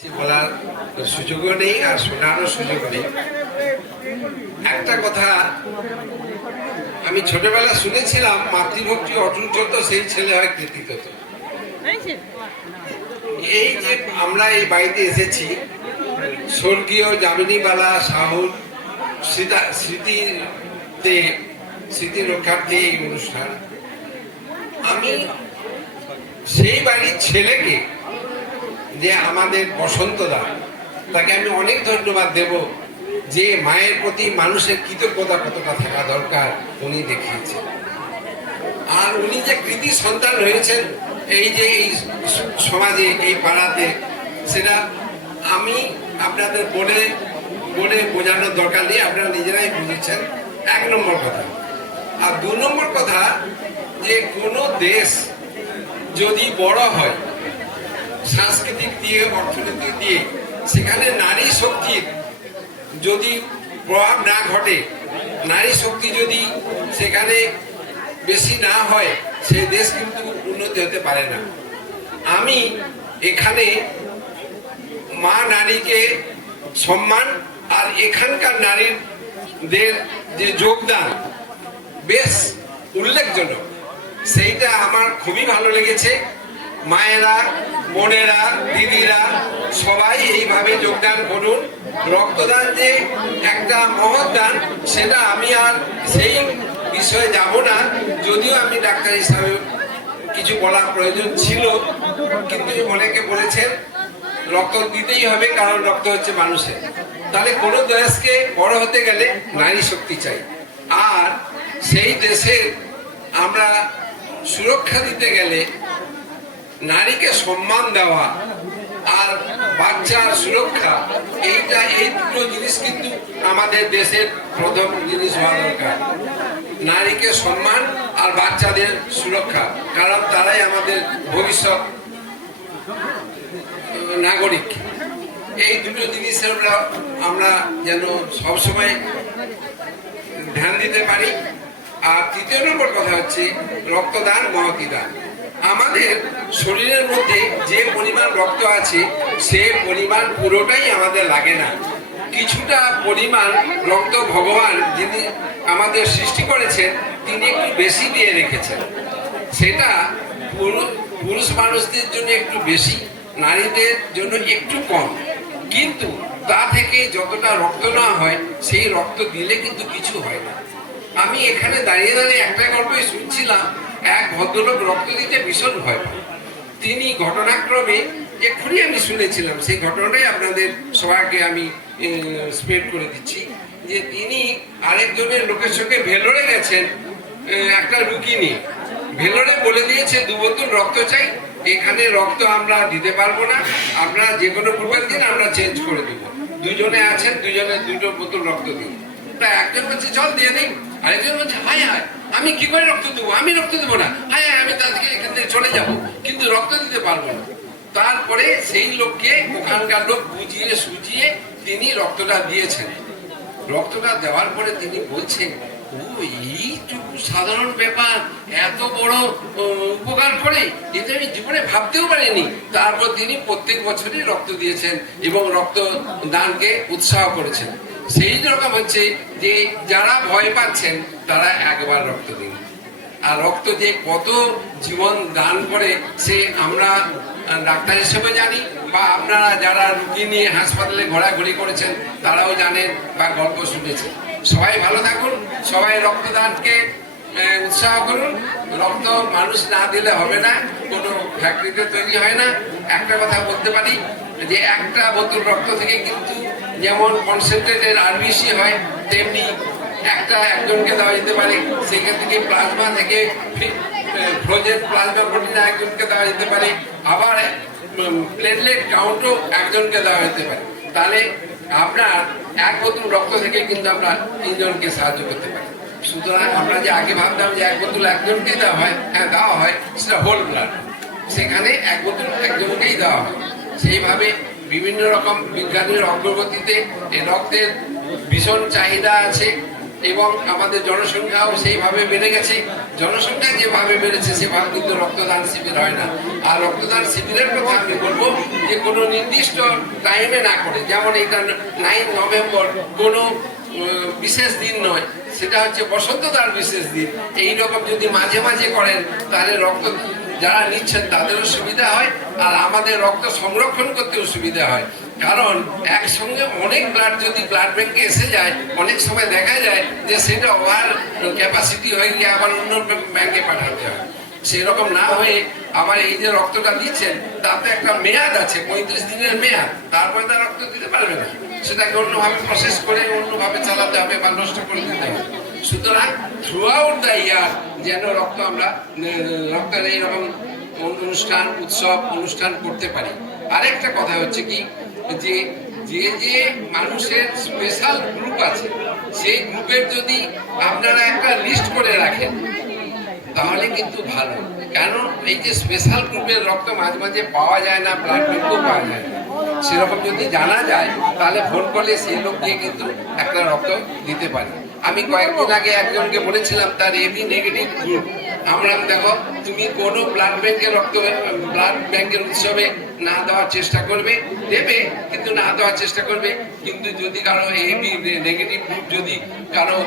বলার সুযোগও নেই আর শোনারও সুযোগ নেই একটা কথা আমি ছোটবেলা শুনেছিলাম, মাতৃভক্তি অটুট যত সেই ছেলে হয় কৃতিত হতো। এই যে আমরা এই বাড়িতে এসেছি, স্বর্গীয় যামিনীবালা সাহুর স্মৃতা- স্মৃতিতে, স্মৃতি রক্ষার্থে এই অনুষ্ঠান আমি সেই বাড়ির ছেলেকে যে আমাদের বসন্তদা, তাকে আমি অনেক ধন্যবাদ দেব যে মায়ের প্রতি মানুষের কৃতজ্ঞতা কতটা থাকা দরকার উনি দেখিয়েছেন। আর উনি যে কৃতি সন্তান হয়েছেন এই যে এই সমাজে, এই পাড়াতে, সেটা আমি আপনাদের বলে বলে বোঝানোর দরকার নেই, আপনারা নিজেরাই বুঝেছেন। এক নম্বর কথা। আর দু নম্বর কথা যে কোনো দেশ যদি বড় হয় সাংস্কৃতিক দিয়ে অর্থনীতি দিয়ে, সেখানে নারী শক্তির যদি প্রভাব না ঘটে, নারী শক্তি যদি সেখানে বেশি না হয় সে দেশ কিন্তু উন্নতি হতে পারে না। আমি এখানে মা নারীকে সম্মান আর এখানকার নারীদের যে যোগদান, বেশ উল্লেখজনক। সেইটা আমার খুবই ভালো লেগেছে। মায়েরা, বোনেরা, দিদিরা, সবাই এইভাবে যোগদান করুন। রক্তদান যে একটা মহৎ দান, সেটা আমি আর সেই বিষয়ে যাব না। যদিও আমি ডাক্তার হিসাবে কিছু বলার প্রয়োজন ছিল, কিন্তু অনেকে বলেছেন, রক্ত দিতেই হবে, কারণ রক্ত হচ্ছে মানুষের। তাহলে কোনো দেশকে বড় হতে গেলে নারী শক্তি চাই। আর সেই দেশের আমরা সুরক্ষা দিতে গেলে নারীকে সম্মান দেওয়া আর বাচ্চার সুরক্ষা, এইটা এই দুটো জিনিস কিন্তু আমাদের দেশের প্রথম জিনিস হওয়া দরকার। নারীকে সম্মান আর বাচ্চাদের সুরক্ষা, কারণ তারাই আমাদের ভবিষ্যৎ নাগরিক। এই দুটো জিনিসের আমরা যেন সবসময় ধ্যান দিতে পারি। আর তৃতীয় নম্বর কথা হচ্ছে রক্তদান মহতি দান আমাদের শরীরের মধ্যে যে পরিমাণ রক্ত আছে, সে পরিমাণ পুরোটাই আমাদের লাগে না। কিছুটা পরিমাণ রক্ত ভগবান যিনি আমাদের সৃষ্টি করেছেন, তিনি একটু বেশি দিয়ে রেখেছেন। সেটা পুরু- পুরুষ মানুষদের জন্য একটু বেশি, নারীদের জন্য একটু কম। কিন্তু তা থেকে যতটা রক্ত নেওয়া হয়, সেই রক্ত দিলে কিন্তু কিছু হয় না। আমি এখানে দাঁড়িয়ে দাঁড়িয়ে একটা গল্পই শুনছিলাম এক ভদ্রলোক রক্ত দিতে ভীষণ ভয় তিনি ঘটনাক্রমে যে এক্ষুনি আমি শুনেছিলাম, সেই ঘটনাটাই আপনাদের সবাইকে আমি স্প্রেড করে দিচ্ছি। যে তিনি আরেকজনের লোকের সঙ্গে ভেলোরে গেছেন একটা রুগী নিয়ে। ভেলোরে বলে দিয়েছে, দু বোতল রক্ত চাই, এখানে রক্ত আমরা দিতে পারব না আপনারা যে কোনো গ্রুপের দিন আমরা চেঞ্জ করে দেবো। দুজনে আছেন, দুজনে দুটো বোতল রক্ত দিন। তা একজন বলছে, চল দিয়ে দিন। আরেকজন বলছে, হায় হায়। আমি কি করে রক্ত দেবো? আমি রক্ত দেবো না। হায় হায়, আমি তার থেকে এখান থেকে চলে যাব, কিন্তু রক্ত দিতে পারব না। তারপরে সেই লোককে, ওখানকার লোক বুঝিয়ে সুজিয়ে তিনি রক্তটা দিয়েছেন। রক্তটা দেওয়ার পরে তিনি বলছেন, ও এইটুকু সাধারণ ব্যাপার, এত বড় উপকার করে এটা আমি জীবনে ভাবতেও পারিনি। তারপর তিনি প্রত্যেক বছরই রক্ত দিয়েছেন এবং রক্ত দানকে উৎসাহ করেছেন। সেই রকম হচ্ছে যে যারা ভয় পাচ্ছেন, তারা একবার রক্ত দিন। আর রক্ত যে কত জীবন দান করে, সে আমরা ডাক্তার হিসেবে জানি, বা আপনারা যারা রুগী নিয়ে হাসপাতালে ঘোরাঘুরি করেছেন, তারাও জানেন বা গল্প শুনেছেন। সবাই ভালো থাকুন, সবাই রক্তদানকে উৎসাহ করুন। রক্ত মানুষ না দিলে হবে না, কোনো ফ্যাক্টরিতে তৈরি হয় না। একটা কথা বলতে পারি যে একটা বোতল রক্ত থেকে কিন্তু যেমন কনসেন্ট্রেটেড আরবিসি হয়, তেমনি একটা একজনকে দেওয়া যেতে পারে। সেখান থেকে প্লাজমা থেকে ফ্রোজেন প্লাজমা প্রোটিন একজনকে দেওয়া যেতে পারে। আবার প্লেটলেট কাউন্টও একজনকে দেওয়া যেতে পারে। তাহলে আপনার এক বোতল রক্ত থেকে কিন্তু আমরা তিনজনকে সাহায্য করতে পারি। সুতরাং আমরা যে আগে ভাবতাম যে এক বোতল একজনকে দেওয়া হয় হ্যাঁ দেওয়া হয়, সেটা হোল ব্লাড সেখানে এক বোতল একজনকেই দেওয়া হয়। সেইভাবে বিভিন্ন রকম বিজ্ঞানের অগ্রগতিতে রক্তের ভীষণ চাহিদা আছে এবং আমাদের জনসংখ্যাও সেইভাবে বেড়ে গেছে। জনসংখ্যা যেভাবে বেড়েছে, সেভাবে কিন্তু রক্তদান শিবির হয় না। আর রক্তদান শিবিরের কথা আমি বলব যে, কোনো নির্দিষ্ট টাইমে না করে, যেমন এটা নাইন নভেম্বর কোনো বিশেষ দিন নয়, সেটা হচ্ছে বসন্তদার বিশেষ দিন। এই রকম যদি মাঝে মাঝে করেন, তাহলে রক্ত যারা নিচ্ছেন তাদেরও সুবিধা হয়, আর আমাদের রক্ত সংরক্ষণ করতেও সুবিধা হয়। কারণ একসঙ্গে অনেক ব্লাড যদি ব্লাড ব্যাংকে এসে যায়, অনেক সময় দেখা যায় যে সেটা ওভার ক্যাপাসিটি হয়ে গিয়ে আবার অন্য ব্যাংকে পাঠাতে হয়। সেরকম না হয়ে আবার এই যে রক্তটা দিচ্ছেন, তাতে একটা মেয়াদ আছে, পঁয়ত্রিশ দিনের মেয়াদ। তারপরে তার রক্ত দিতে পারবে না। সেটাকে অন্যভাবে প্রসেস করে, অন্যভাবে চালাতে হবে বা নষ্ট করে দিতে হবে। সুতরাং থ্রু আউট দ্য ইয়ার যেন রক্ত আমরা রক্তের এইরকম অনুষ্ঠান, উৎসব, অনুষ্ঠান করতে পারি। আরেকটা কথা হচ্ছে কি, যে যে যে মানুষের স্পেশাল গ্রুপ আছে, সেই গ্রুপের যদি আপনারা একটা লিস্ট করে রাখেন, তাহলে কিন্তু ভালো। কেন এই যে স্পেশাল গ্রুপের রক্ত মাঝে মাঝে পাওয়া যায় না ব্লাড ব্যাংকও পাওয়া যায় না। সেরকম যদি জানা যায়, তাহলে ফোন করলে সেই লোক দিয়ে কিন্তু একটা রক্ত দিতে পারে। আমি কয়েকদিন আগে একজনকে বলেছিলাম, তার এবি নেগেটিভ গ্রুপ আমরা দেখো, তুমি কোনো ব্লাড ব্যাংকের রক্ত ব্লাড ব্যাংকের উৎসবে না দেওয়ার চেষ্টা করবে, দেবে, কিন্তু না দেওয়ার চেষ্টা করবে। কিন্তু যদি কারও এবি নেগেটিভ গ্রুপ যদি কারও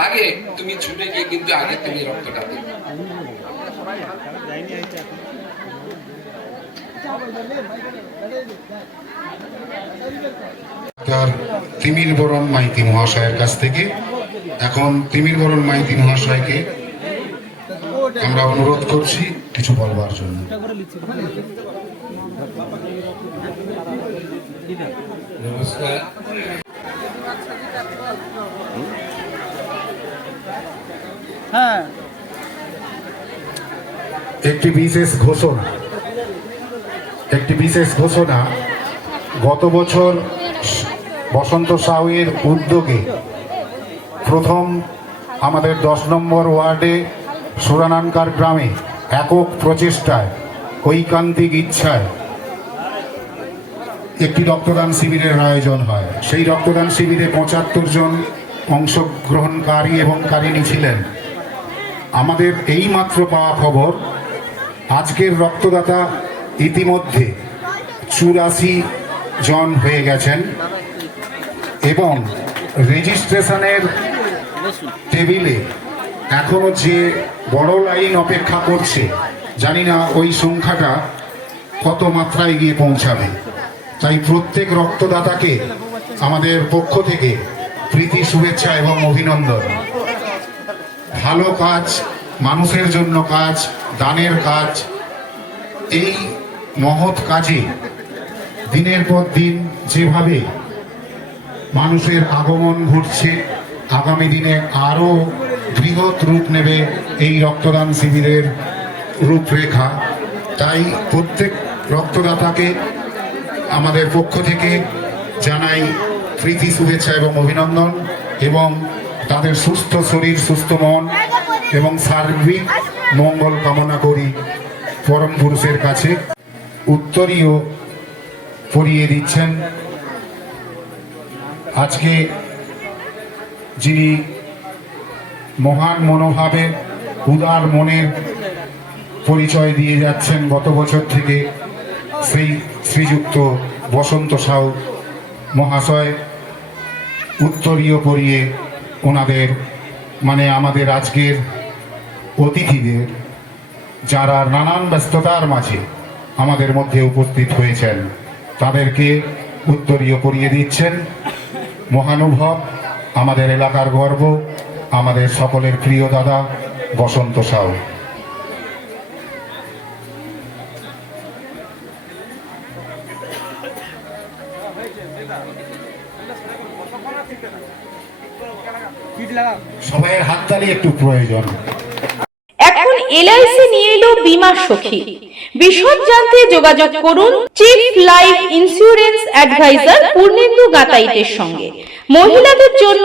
লাগে, তুমি ছুটে গিয়ে কিন্তু আগে তুমি রক্তটা দেবে। তিমির বরণ মাইতি মহাশয়ের কাছ থেকে। এখন তিমির বরণ মাইতি মহাশয়কে আমরা অনুরোধ করছি কিছু বলবার জন্য। নমস্কার। হ্যাঁ। একটি বিশেষ ঘোষণা। একটি বিশেষ ঘোষণা, গত বছর বসন্ত সাউয়ের উদ্যোগে প্রথম আমাদের দশ নম্বর ওয়ার্ডে সুরানানকার গ্রামে একক প্রচেষ্টায়, ঐকান্তিক ইচ্ছায় একটি রক্তদান শিবিরের আয়োজন হয়। সেই রক্তদান শিবিরে পঁচাত্তর জন অংশগ্রহণকারী এবং কারিণী ছিলেন। আমাদের এইমাত্র পাওয়া খবর, আজকের রক্তদাতা ইতিমধ্যে চুরাশি জন হয়ে গেছেন এবং রেজিস্ট্রেশনের টেবিলে এখনও যে বড় লাইন অপেক্ষা করছে, জানি না ওই সংখ্যাটা কত মাত্রায় গিয়ে পৌঁছাবে। তাই প্রত্যেক রক্তদাতাকে আমাদের পক্ষ থেকে প্রীতি, শুভেচ্ছা এবং অভিনন্দন। ভালো কাজ, মানুষের জন্য কাজ, দানের কাজ, এই মহৎ কাজে দিনের পর দিন যেভাবে মানুষের আগমন ঘটছে, আগামী দিনে আরও বৃহৎ রূপ নেবে এই রক্তদান শিবিরের রূপরেখা। তাই প্রত্যেক রক্তদাতাকে আমাদের পক্ষ থেকে জানাই প্রীতি, শুভেচ্ছা এবং অভিনন্দন এবং তাদের সুস্থ শরীর, সুস্থ মন এবং সার্বিক মঙ্গল কামনা করি পরম পুরুষের কাছে। উত্তরীয় পরিয়ে দিচ্ছেন। আজকে যিনি মহান মনোভাবের উদার মনের পরিচয় দিয়ে যাচ্ছেন গত বছর থেকে সেই শ্রীযুক্ত বসন্ত সাউ মহাশয়, উত্তরীয় পরিয়ে ওনাদের মানে আমাদের আজকের অতিথিদের, যারা নানান ব্যস্ততার মাঝে আমাদের মধ্যে উপস্থিত হয়েছেন। তাদেরকে উত্তরীয় করিয়ে দিচ্ছেন। মহানুভব, আমাদের এলাকার গর্ব, আমাদের সকলের প্রিয় দাদা বসন্ত সাউ। সবাইয়ের হাততালি একটু প্রয়োজন। এখন এলআইসি বিমা বীমা সখী। বিশদ জানতে যোগাযোগ করুন chief life insurance advisor Purnendu গাতাইতের সঙ্গে। মহিলাদের জন্য